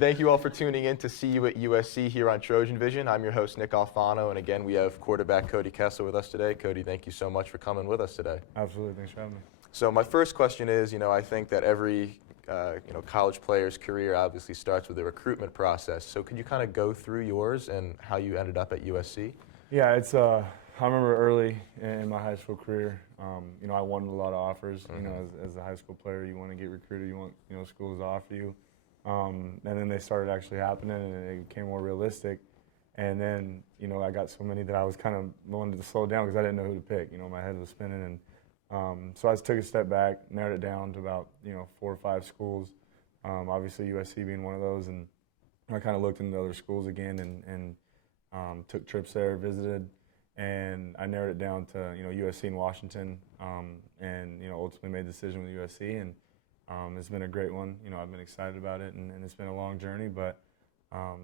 Thank you all for tuning in to CU at USC here on Trojan Vision. I'm your host, Nick Alfano, and again, we have quarterback Cody Kessler with us today. Cody, thank you so much for coming with us today. Absolutely. Thanks for having me. So my first question is, I think that every college player's career obviously starts with the recruitment process. So could you kind of go through yours and how you ended up at USC? Yeah, I remember early in my high school career, I wanted a lot of offers. As a high school player, you want to get recruited, you want, schools to offer you. And then they started actually happening, and it became more realistic. And then, I got so many that I was kind of wanted to slow down because I didn't know who to pick. My head was spinning, and so I just took a step back, narrowed it down to about 4 or 5 schools. Obviously, USC being one of those, and I kind of looked into other schools again, and took trips there, visited, and I narrowed it down to USC in Washington, and ultimately made the decision with USC, and it's been a great one. I've been excited about it, and it's been a long journey, but I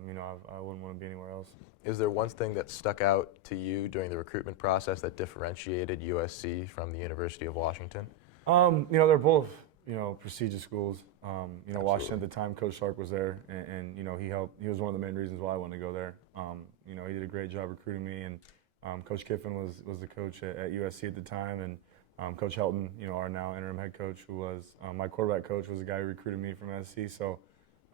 wouldn't want to be anywhere else. Is there one thing that stuck out to you during the recruitment process that differentiated USC from the University of Washington? They're both prestigious schools. Washington at the time, Coach Sark was there, and he was one of the main reasons why I wanted to go there. He did a great job recruiting me, and Coach Kiffin was the coach at USC at the time, and Coach Shelton, our now interim head coach, who was my quarterback coach, was the guy who recruited me from SC. So,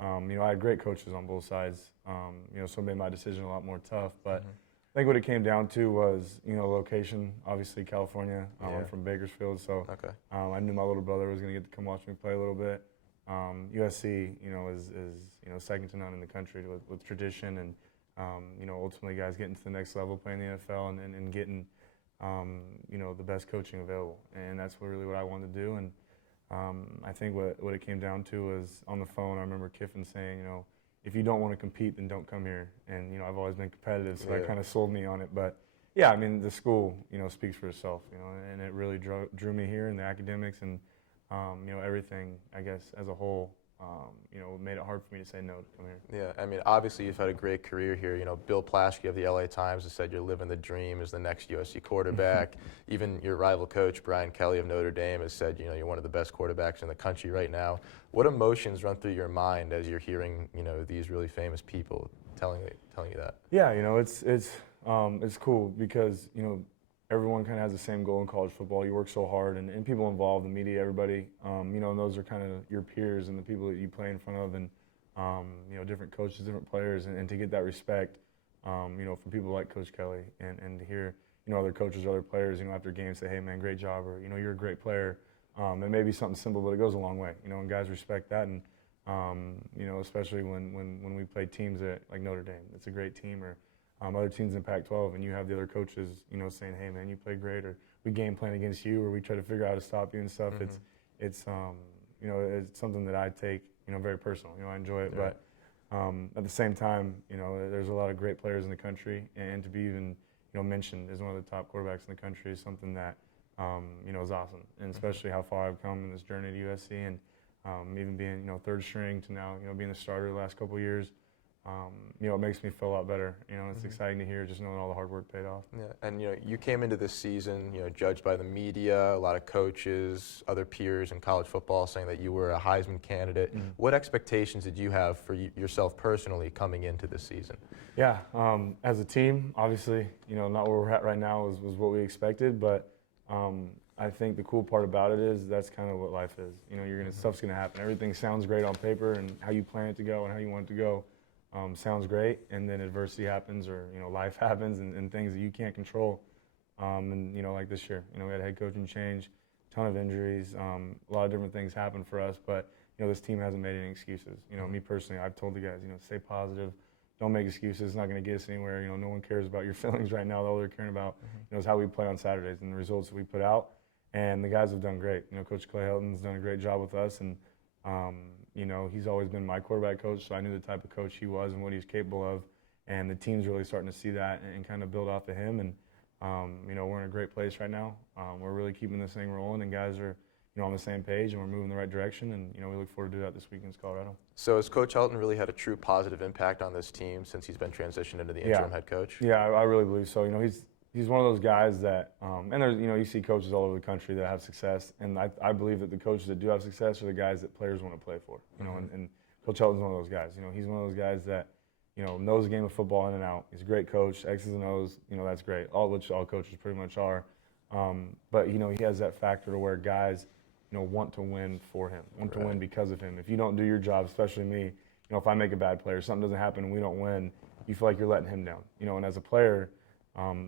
I had great coaches on both sides. So it made my decision a lot more tough. But I think what it came down to was, location. Obviously, California. I'm from Bakersfield, so I knew my little brother was going to get to come watch me play a little bit. USC, is second to none in the country with tradition, and ultimately guys getting to the next level, playing the NFL, and getting the best coaching available, and that's really what I wanted to do. And I think what it came down to was on the phone. I remember Kiffin saying, if you don't want to compete, then don't come here. And I've always been competitive, so that kind of sold me on it. But yeah, the school speaks for itself, and it really drew me here in the academics and everything, I guess, as a whole. Made it hard for me to say no to come here. Yeah, obviously you've had a great career here. Bill Plaschke of the LA Times has said you're living the dream as the next USC quarterback. Even your rival coach, Brian Kelly of Notre Dame, has said, you're one of the best quarterbacks in the country right now. What emotions run through your mind as you're hearing, these really famous people telling you that? Yeah, it's cool because, everyone kind of has the same goal in college football. You work so hard, and people involved, the media, everybody, and those are kind of your peers and the people that you play in front of, and, different coaches, different players, and to get that respect, from people like Coach Kelly, and to hear, other coaches or other players, after games say, hey, man, great job, or, you're a great player. It may be something simple, but it goes a long way, and guys respect that, and, especially when we play teams like Notre Dame. It's a great team, or other teams in Pac-12, and you have the other coaches, saying, "Hey, man, you played great," or "We game plan against you," or "We try to figure out how to stop you" and stuff. It's something that I take, very personal. I enjoy it, but at the same time, there's a lot of great players in the country, and to be even, mentioned as one of the top quarterbacks in the country is something that, is awesome, and especially how far I've come in this journey to USC, and even being, third string to now, being the starter the last couple of years. It makes me feel a lot better. It's exciting to hear, just knowing all the hard work paid off. Yeah, and you came into this season, judged by the media, a lot of coaches, other peers in college football saying that you were a Heisman candidate. What expectations did you have for yourself personally coming into this season? Yeah, as a team, obviously, not where we're at right now was what we expected, but I think the cool part about it is that's kind of what life is. Stuff's gonna happen. Everything sounds great on paper, and how you plan it to go and how you want it to go. Sounds great, and then adversity happens, or life happens, and things that you can't control. And like this year, we had a head coaching change, ton of injuries, a lot of different things happened for us. But this team hasn't made any excuses. Me personally, I've told the guys, stay positive, don't make excuses. It's not going to get us anywhere. No one cares about your feelings right now. All they're caring about is how we play on Saturdays and the results that we put out. And the guys have done great. Coach Clay Helton's done a great job with us, and he's always been my quarterback coach, so I knew the type of coach he was and what he's capable of. And the team's really starting to see that and kind of build off of him. And, we're in a great place right now. We're really keeping this thing rolling, and guys are, on the same page, and we're moving in the right direction. And, we look forward to do that this week against Colorado. So has Coach Shelton really had a true positive impact on this team since he's been transitioned into the interim head coach? Yeah, I really believe so. He's one of those guys that, and there's, you see coaches all over the country that have success, and I believe that the coaches that do have success are the guys that players want to play for, and Coach Shelton's one of those guys. He's one of those guys that, knows the game of football in and out. He's a great coach, X's and O's, that's great, which all coaches pretty much are. But, he has that factor to where guys, want to win for him, want to win because of him. If you don't do your job, especially me, if I make a bad play or something doesn't happen and we don't win, you feel like you're letting him down. And as a player,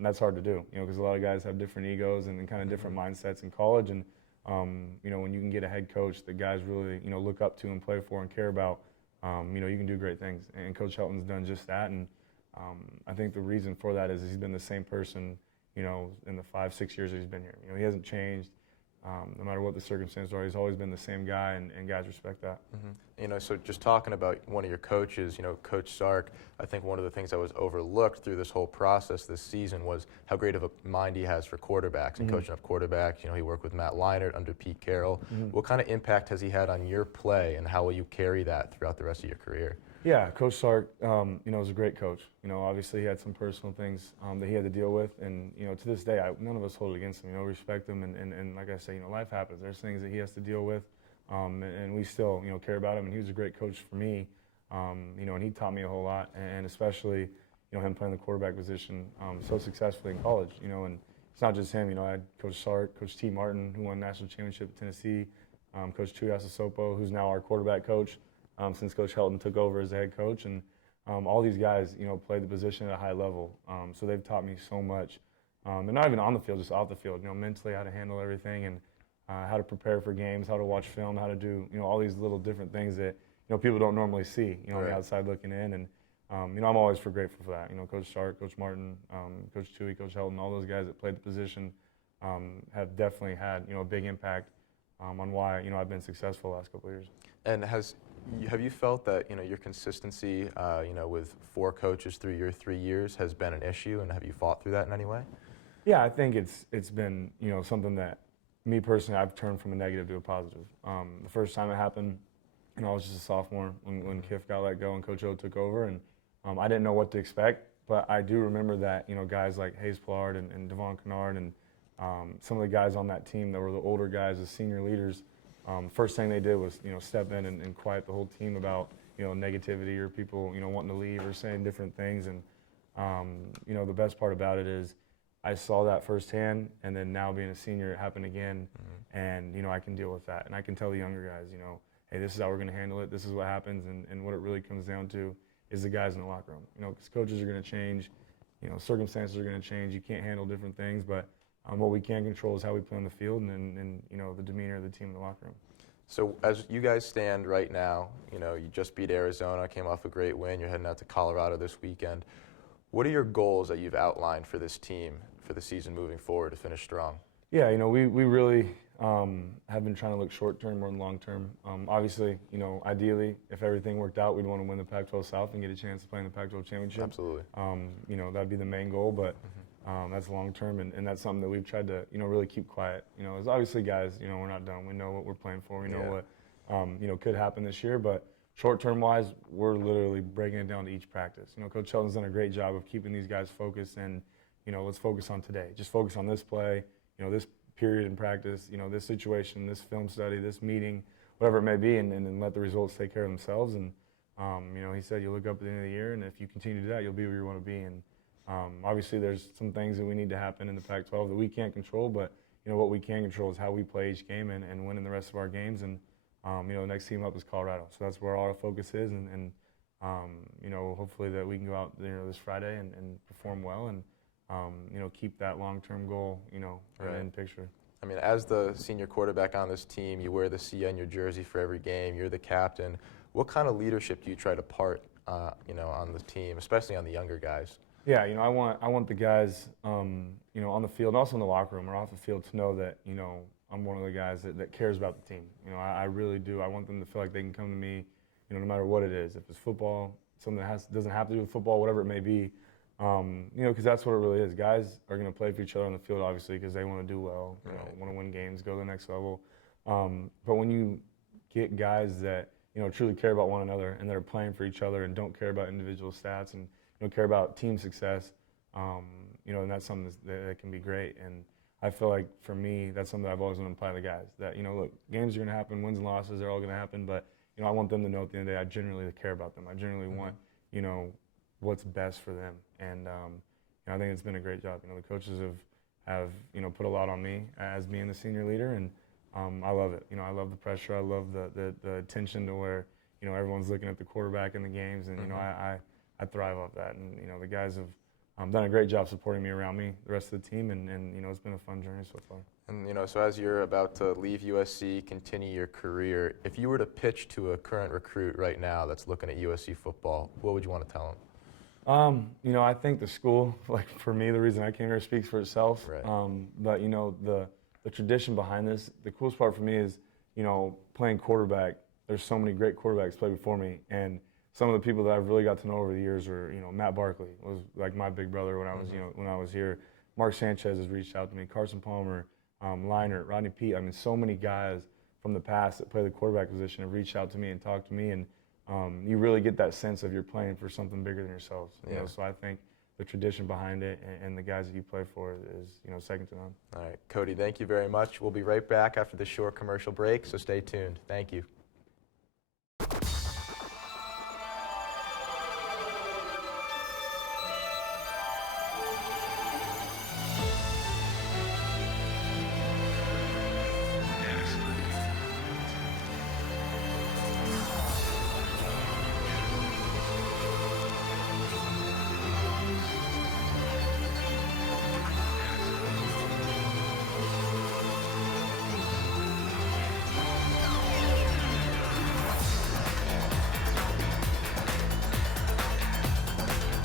that's hard to do, because a lot of guys have different egos and kind of different mindsets in college. And, when you can get a head coach that guys really, look up to and play for and care about, you can do great things. And Coach Shelton's done just that. And I think the reason for that is he's been the same person, in the 5-6 years that he's been here. He hasn't changed. No matter what the circumstances are, he's always been the same guy, and guys respect that. So just talking about one of your coaches, Coach Sark, I think one of the things that was overlooked through this whole process this season was how great of a mind he has for quarterbacks and coaching up quarterbacks. He worked with Matt Leinart under Pete Carroll. What kind of impact has he had on your play, and how will you carry that throughout the rest of your career? Yeah, Coach Sark, is a great coach. Obviously he had some personal things that he had to deal with, and to this day, none of us hold it against him. Respect him, and like I say, life happens. There's things that he has to deal with, and we still, care about him. And he was a great coach for me, and he taught me a whole lot, and especially, him playing the quarterback position so successfully in college. And it's not just him. I had Coach Sark, Coach T. Martin, who won national championship at Tennessee, Coach Tuiasosopo, who's now our quarterback coach. Since Coach Shelton took over as the head coach, and all these guys, played the position at a high level. So they've taught me so much, and not even on the field, just off the field. mentally how to handle everything, and how to prepare for games, how to watch film, how to do, all these little different things that people don't normally see, on the outside looking in. And I'm always grateful for that. Coach Sark, Coach Martin, Coach Tui, Coach Shelton, all those guys that played the position have definitely had a big impact on why I've been successful the last couple of years. And have you felt that your consistency with 4 coaches through your 3 years has been an issue, and have you fought through that in any way? Yeah, I think it's been something that me personally I've turned from a negative to a positive. The first time it happened, I was just a sophomore when Kiff got let go and Coach O took over, and I didn't know what to expect, but I do remember that guys like Hayes Plard and Devon Kennard and some of the guys on that team that were the older guys, the senior leaders. First thing they did was, step in and quiet the whole team about, negativity or people, wanting to leave or saying different things. And, the best part about it is I saw that firsthand, and then now being a senior, it happened again. And, I can deal with that. And I can tell the younger guys, hey, this is how we're going to handle it. This is what happens. And what it really comes down to is the guys in the locker room, because coaches are going to change, circumstances are going to change. You can't handle different things, but what we can control is how we play on the field and the demeanor of the team in the locker room. So as you guys stand right now, you just beat Arizona, came off a great win. You're heading out to Colorado this weekend. What are your goals that you've outlined for this team for the season moving forward to finish strong? Yeah, we really have been trying to look short-term more than long-term. Obviously, ideally, if everything worked out, we'd want to win the Pac-12 South and get a chance to play in the Pac-12 Championship. Absolutely. That'd be the main goal, but that's long-term, and that's something that we've tried to, really keep quiet. As obviously, guys, we're not done. We know what we're playing for. We know what, could happen this year, but short-term wise, we're literally breaking it down to each practice. Coach Shelton's done a great job of keeping these guys focused, and, let's focus on today. Just focus on this play, this period in practice, this situation, this film study, this meeting, whatever it may be, and let the results take care of themselves. And, he said you look up at the end of the year, and if you continue to do that, you'll be where you want to be. And obviously, there's some things that we need to happen in the Pac-12 that we can't control, but, what we can control is how we play each game and winning the rest of our games. And, the next team up is Colorado. So that's where all our focus is, and hopefully that we can go out this Friday and perform well and, keep that long-term goal, in picture. I mean, as the senior quarterback on this team, you wear the C on your jersey for every game. You're the captain. What kind of leadership do you try to part, on the team, especially on the younger guys? Yeah, I want the guys, on the field and also in the locker room or off the field to know that, I'm one of the guys that cares about the team. I really do. I want them to feel like they can come to me, no matter what it is. If it's football, something that doesn't have to do with football, whatever it may be, because that's what it really is. Guys are going to play for each other on the field, obviously, because they want to do well, want to win games, go to the next level. But when you get guys that, truly care about one another and that are playing for each other and don't care about individual stats and care about team success, and that's something that can be great. And I feel like for me, that's something that I've always wanted to apply to the guys. That look, games are going to happen, wins and losses are all going to happen, but I want them to know at the end of the day I genuinely care about them. I genuinely want, what's best for them. And I think it's been a great job. The coaches have put a lot on me as being the senior leader, and I love it. I love the pressure. I love the attention to where everyone's looking at the quarterback in the games, and I thrive off that. And the guys have done a great job supporting me around me, the rest of the team, and it's been a fun journey so far. And so as you're about to leave USC, continue your career, if you were to pitch to a current recruit right now that's looking at USC football, what would you want to tell them? I think the school, like for me, the reason I came here speaks for itself. Right. But the tradition behind this, the coolest part for me is, playing quarterback. There's so many great quarterbacks played before me, and some of the people that I've really got to know over the years are, Matt Barkley was like my big brother when I was, when I was here. Mark Sanchez has reached out to me, Carson Palmer, Leinert, Rodney Peete. I mean, so many guys from the past that play the quarterback position have reached out to me and talked to me, and you really get that sense of you're playing for something bigger than yourselves. So I think the tradition behind it and the guys that you play for is, second to none. All right, Cody, thank you very much. We'll be right back after this short commercial break, so stay tuned. Thank you.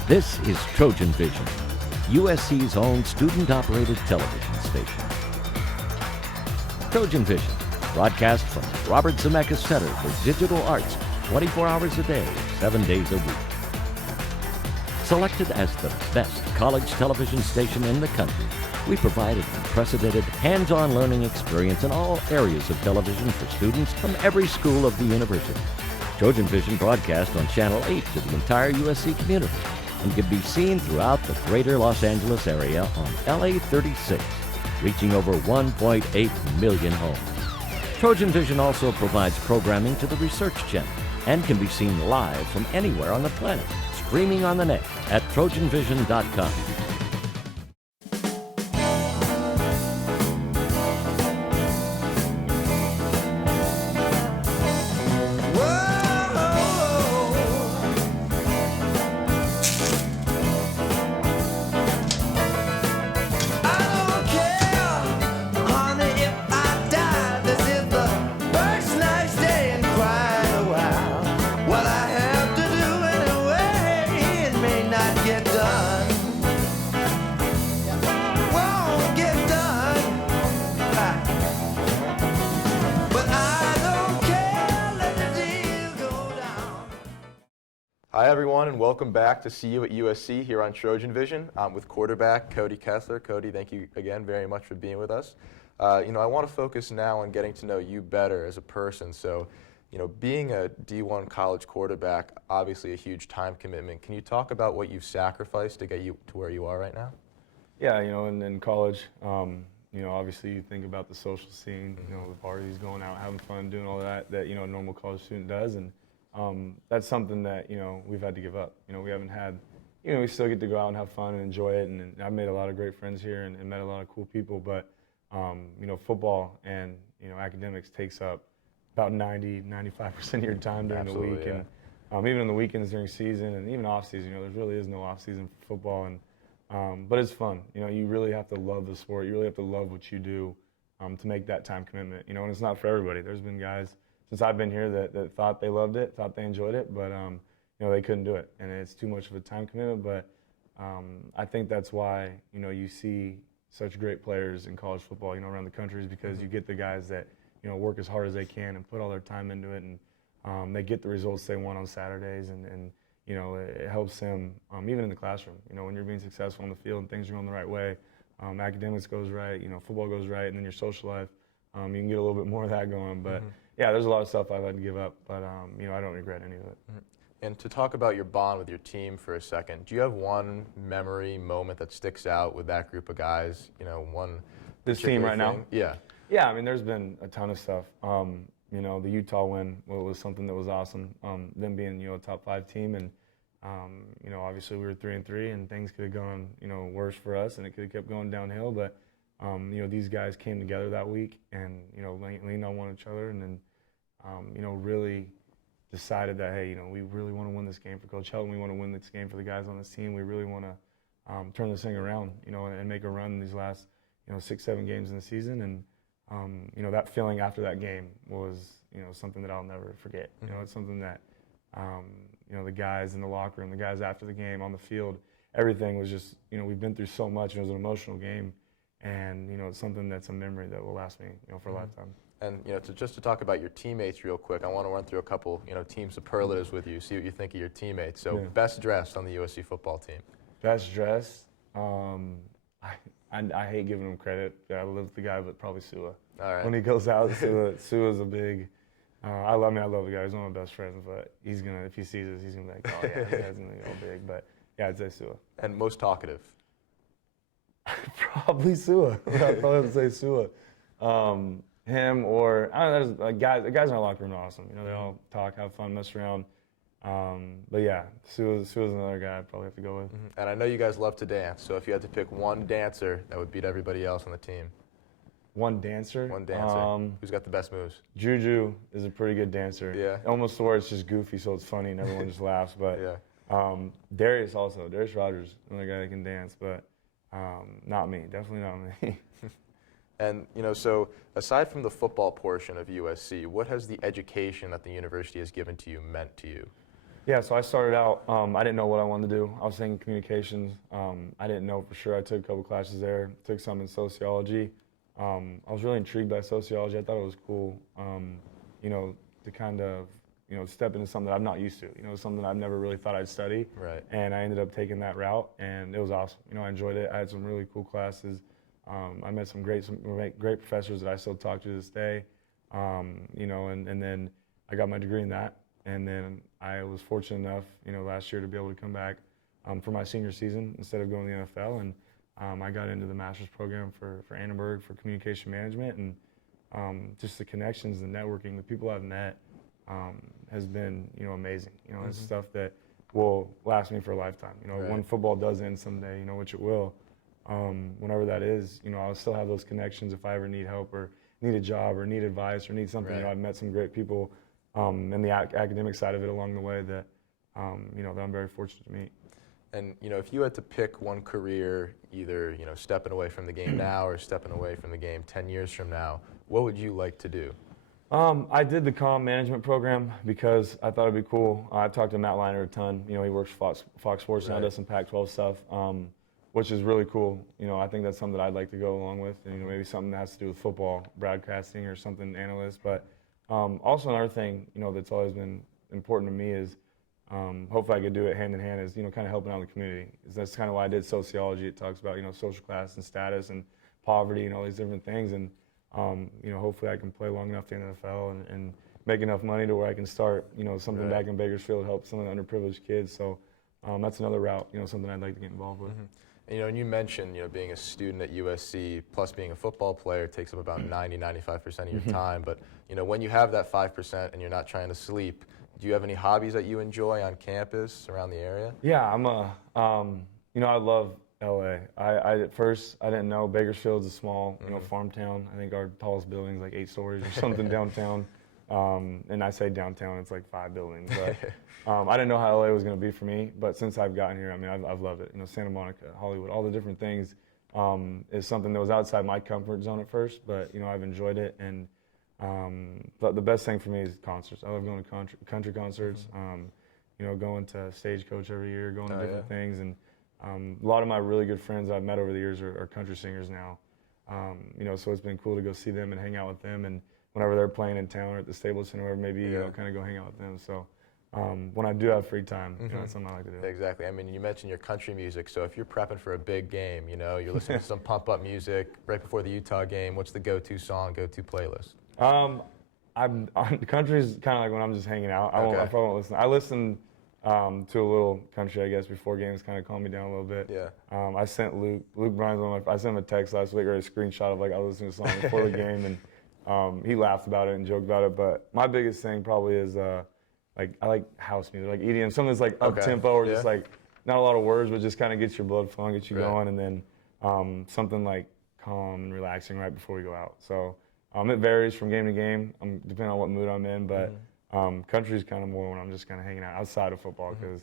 This is Trojan Vision, USC's own student-operated television station. Trojan Vision, broadcast from Robert Zemeckis Center for Digital Arts, 24 hours a day, 7 days a week. Selected as the best college television station in the country, we provide an unprecedented hands-on learning experience in all areas of television for students from every school of the university. Trojan Vision broadcasts on Channel 8 to the entire USC community and can be seen throughout the greater Los Angeles area on LA 36, reaching over 1.8 million homes. Trojan Vision also provides programming to the Research Channel and can be seen live from anywhere on the planet, streaming on the net at trojanvision.com. Hi everyone, and welcome back to CU at USC here on Trojan Vision. I'm with quarterback Cody Kessler. Cody, thank you again very much for being with us. I want to focus now on getting to know you better as a person. So, being a D1 college quarterback, obviously a huge time commitment. Can you talk about what you've sacrificed to get you to where you are right now? Yeah, in college, obviously you think about the social scene, the parties, going out, having fun, doing all that a normal college student does, and that's something that, we've had to give up. We haven't had, we still get to go out and have fun and enjoy it, and I've made a lot of great friends here and met a lot of cool people, but, football and, academics takes up about 95% of your time during the week, yeah. And even on the weekends during season and even off season, there really is no off season for football, and but it's fun. You really have to love the sport. You really have to love what you do to make that time commitment. And it's not for everybody. There's been guys since I've been here that thought they loved it, thought they enjoyed it, but they couldn't do it, and it's too much of a time commitment. But I think that's why you see such great players in college football, around the country, is because you get the guys that work as hard as they can and put all their time into it, and they get the results they want on Saturdays, and it helps them even in the classroom. When you're being successful on the field and things are going the right way, academics goes right, football goes right, and then your social life, you can get a little bit more of that going, but. Yeah, there's a lot of stuff I've had to give up, but I don't regret any of it. And to talk about your bond with your team for a second, do you have one memory moment that sticks out with that group of guys? One this team right now? Yeah. Yeah, there's been a ton of stuff. the Utah win was something that was awesome. Them being, a top 5 team, and obviously we were 3-3, and things could have gone, worse for us, and it could have kept going downhill. But these guys came together that week, and leaned on one another, and then really decided that, hey, we really want to win this game for Coach Shelton. We want to win this game for the guys on this team. We really want to turn this thing around, and make a run in these last 6-7 games in the season. And that feeling after that game was, something that I'll never forget. It's something that, the guys in the locker room, the guys after the game, on the field, everything was just, we've been through so much. It was an emotional game, and, it's something that's a memory that will last me, for a lifetime. And, just to talk about your teammates real quick, I want to run through a couple, team superlatives with you, see what you think of your teammates. So, best dressed on the USC football team. Best dressed? I hate giving him credit. I live with the guy, but probably Sua. All right. When he goes out, Sua's a big. I love the guy. He's one of my best friends. But he's gonna, if he sees us, he's gonna be like, oh yeah, this guy's gonna be all big. But yeah, I'd say Sua. And most talkative? Probably Sua. I'd probably have to say Sua. Him or I don't know. Guys in our locker room are awesome. They all talk, have fun, mess around. But yeah, Sua's another guy I'd probably have to go with. And I know you guys love to dance, so if you had to pick one dancer that would beat everybody else on the team. One dancer? One dancer. Who's got the best moves? Juju is a pretty good dancer. Yeah. Almost to where it's just goofy, so it's funny and everyone just laughs. But yeah. Darius Rogers, another guy that can dance, but not me. Definitely not me. And, so aside from the football portion of USC, what has the education that the university has given to you meant to you? Yeah, so I started out, I didn't know what I wanted to do. I was thinking communications. I didn't know for sure. I took a couple classes there, took some in sociology. I was really intrigued by sociology. I thought it was cool, to kind of, step into something that I'm not used to. Something I've never really thought I'd study. Right. And I ended up taking that route, and it was awesome. I enjoyed it. I had some really cool classes. I met some great professors that I still talk to this day. And then I got my degree in that. And then I was fortunate enough, last year to be able to come back for my senior season instead of going to the NFL. And I got into the master's program for Annenberg for communication management. And just the connections, the networking, the people I've met has been, amazing. It's stuff that will last me for a lifetime. Right. When football does end someday, which it will, whenever that is, I'll still have those connections if I ever need help or need a job or need advice or need something. Right. I've met some great people in the academic side of it along the way that, that I'm very fortunate to meet. And, if you had to pick one career, either, stepping away from the game now or stepping away from the game 10 years from now, what would you like to do? I did the comm management program because I thought it'd be cool. I talked to Matt Liner a ton. He works for Fox Sports now, does some Pac-12 stuff, which is really cool. I think that's something that I'd like to go along with. And, maybe something that has to do with football, broadcasting or something, analyst. But also another thing, that's always been important to me is hopefully I could do it hand in hand is, kind of helping out the community. That's kind of why I did sociology. It talks about, social class and status and poverty and all these different things. And, hopefully I can play long enough to the NFL and make enough money to where I can start, something back in Bakersfield, help some of the underprivileged kids. So that's another route, something I'd like to get involved with. And, and you mentioned, being a student at USC plus being a football player takes up about 95% of your time. But, when you have that 5% and you're not trying to sleep, do you have any hobbies that you enjoy on campus around the area? Yeah, I love LA. At first, I didn't know Bakersfield's a small, farm town. I think our tallest building's like 8 stories or something downtown. And I say downtown, it's like 5 buildings. But I didn't know how LA was going to be for me. But since I've gotten here, I've loved it. Santa Monica, Hollywood, all the different things is something that was outside my comfort zone at first. But, I've enjoyed it. And but the best thing for me is concerts. I love going to country concerts, going to Stagecoach every year, going to different things. And a lot of my really good friends I've met over the years are country singers now. So it's been cool to go see them and hang out with them. And whenever they're playing in town or at the Staples Center, or maybe kind of go hang out with them. So when I do have free time, that's something I like to do. Exactly. You mentioned your country music. So if you're prepping for a big game, you're listening to some pump-up music right before the Utah game. What's the go-to song, go-to playlist? Country's kind of like when I'm just hanging out. I probably won't listen. I listen to a little country, I guess, before games, kind of calm me down a little bit. Yeah. I sent Luke Bryan's I sent him a text last week or a screenshot of I was listening to a song before the game, and he laughed about it and joked about it. But my biggest thing probably is like I like house music, like EDM, something that's like up tempo or just like not a lot of words, but just kind of gets your blood flowing, gets you going, and then something like calm and relaxing right before we go out. So it varies from game to game, depending on what mood I'm in. But country's kind of more when I'm just kind of hanging out outside of football because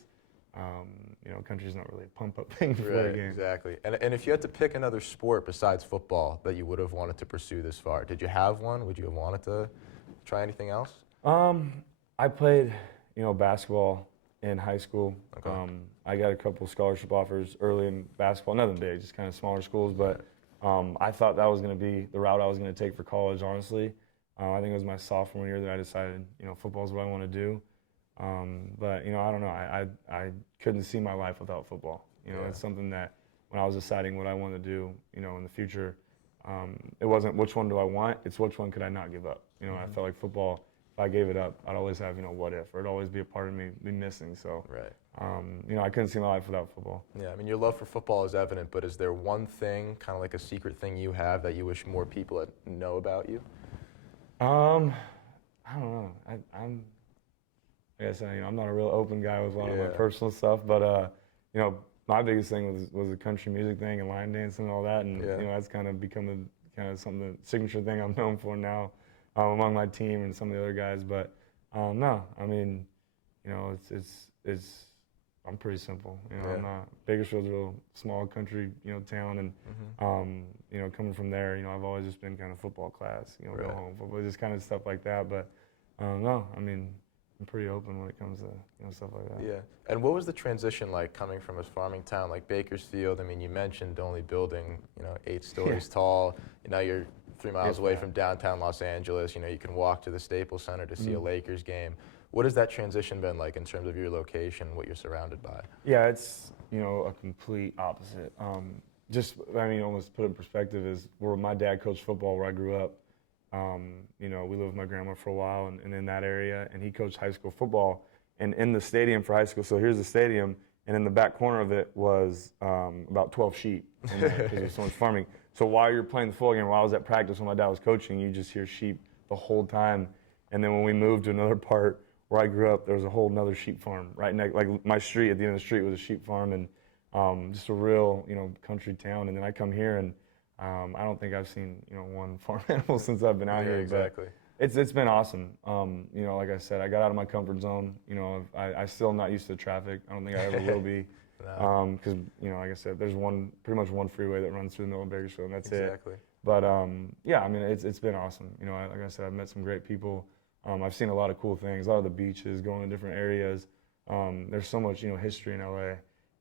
country's not really a pump up thing before a game. Exactly. And if you had to pick another sport besides football that you would have wanted to pursue this far, did you have one? Would you have wanted to try anything else? I played, basketball in high school. Okay. I got a couple scholarship offers early in basketball, nothing big, just kind of smaller schools. But I thought that was going to be the route I was going to take for college, honestly. I think it was my sophomore year that I decided, football is what I want to do. But, I don't know. I couldn't see my life without football. It's something that when I was deciding what I wanted to do, in the future, it wasn't which one do I want, it's which one could I not give up. I felt like football, if I gave it up, I'd always have, what if, or it'd always be a part of me be missing. So, I couldn't see my life without football. Yeah, I mean, your love for football is evident, but is there one thing, kind of like a secret thing you have that you wish more people know about you? I don't know. I'm like I said, I'm not a real open guy with a lot of my personal stuff, but my biggest thing was the country music thing and line dancing and all that, and that's kind of become something, the signature thing I'm known for now among my team and some of the other guys. But no, I mean, it's I'm pretty simple. I'm not. Bakersfield's a real small country, town, and coming from there, I've always just been kind of football class, go home, football, just kind of stuff like that. But no, I mean, I'm pretty open when it comes to stuff like that. Yeah. And what was the transition like coming from a farming town like Bakersfield? I mean, you mentioned only building 8 stories tall. Now you're 3 miles away from downtown Los Angeles. You can walk to the Staples Center to see a Lakers game. What has that transition been like in terms of your location, what you're surrounded by? Yeah, it's a complete opposite. Almost put it in perspective is where my dad coached football where I grew up. We lived with my grandma for a while and in that area, and he coached high school football. And in the stadium for high school, so here's the stadium, and in the back corner of it was about 12 sheep because there's so much farming. So while you're playing the football game, while I was at practice when my dad was coaching, you just hear sheep the whole time. And then when we moved to another part where I grew up, there was a whole another sheep farm right next, like my street, at the end of the street was a sheep farm, and just a real, country town. And then I come here and I don't think I've seen, one farm animal since I've been out here. Exactly. But it's been awesome. Like I said, I got out of my comfort zone. I still am not used to traffic. I don't think I ever will be. Because, like I said, there's pretty much one freeway that runs through the middle of Bakersfield, and that's it. But, it's been awesome. Like I said, I've met some great people. I've seen a lot of cool things, a lot of the beaches, going to different areas. There's so much, history in LA.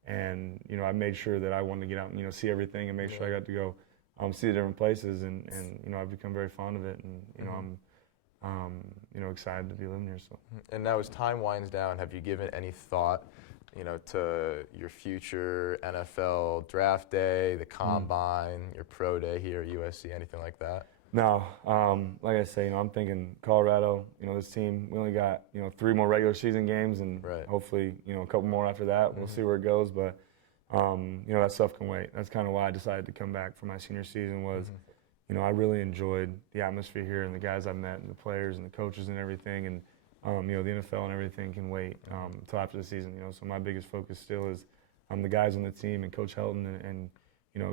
And, I made sure that I wanted to get out and, see everything and make sure I got to go see the different places. And I've become very fond of it. And, I'm, excited to be living here. So. And now as time winds down, have you given any thought, to your future NFL draft day, the combine, your pro day here at USC, anything like that? No, like I say, I'm thinking Colorado. This team, we only got 3 more regular season games, and hopefully a couple more after that. We'll see where it goes, but that stuff can wait. That's kind of why I decided to come back for my senior season. Was I really enjoyed the atmosphere here and the guys I've met and the players and the coaches and everything, and the NFL and everything can wait until after the season. So my biggest focus still is the guys on the team and Coach Shelton and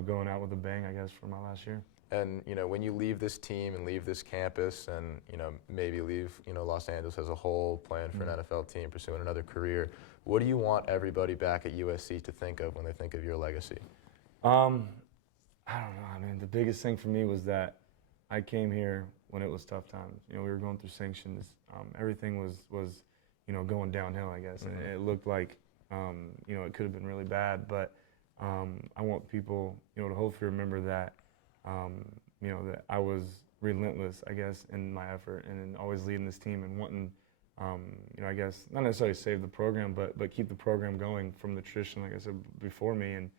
going out with a bang, I guess, for my last year. And, when you leave this team and leave this campus and, maybe leave, Los Angeles as a whole, plan for an NFL team, pursuing another career, what do you want everybody back at USC to think of when they think of your legacy? I don't know. I mean, the biggest thing for me was that I came here when it was tough times. We were going through sanctions. Everything was going downhill, I guess. And it looked like, it could have been really bad. But I want people, to hopefully remember that, that I was relentless, I guess, in my effort and in always leading this team and wanting, I guess, not necessarily save the program, but keep the program going from the tradition, like I said, before me. And,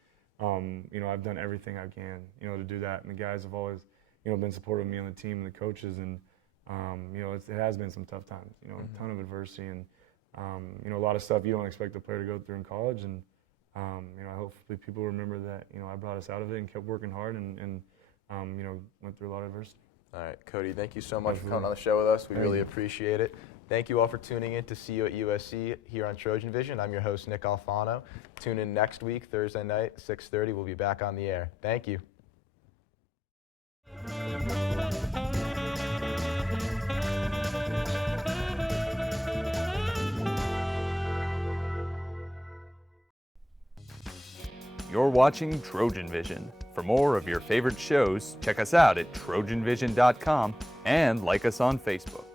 I've done everything I can, to do that. And the guys have always, been supportive of me on the team and the coaches. And, it has been some tough times, a ton of adversity and, a lot of stuff you don't expect a player to go through in college. And, hopefully people remember that, I brought us out of it and kept working hard and went through a lot of adversity. All right, Cody, thank you so much for coming on the show with us. We really appreciate it. Thank you all for tuning in to CU at USC here on Trojan Vision. I'm your host, Nick Alfano. Tune in next week, Thursday night, 6:30. We'll be back on the air. Thank you. You're watching Trojan Vision. For more of your favorite shows, check us out at trojanvision.com and like us on Facebook.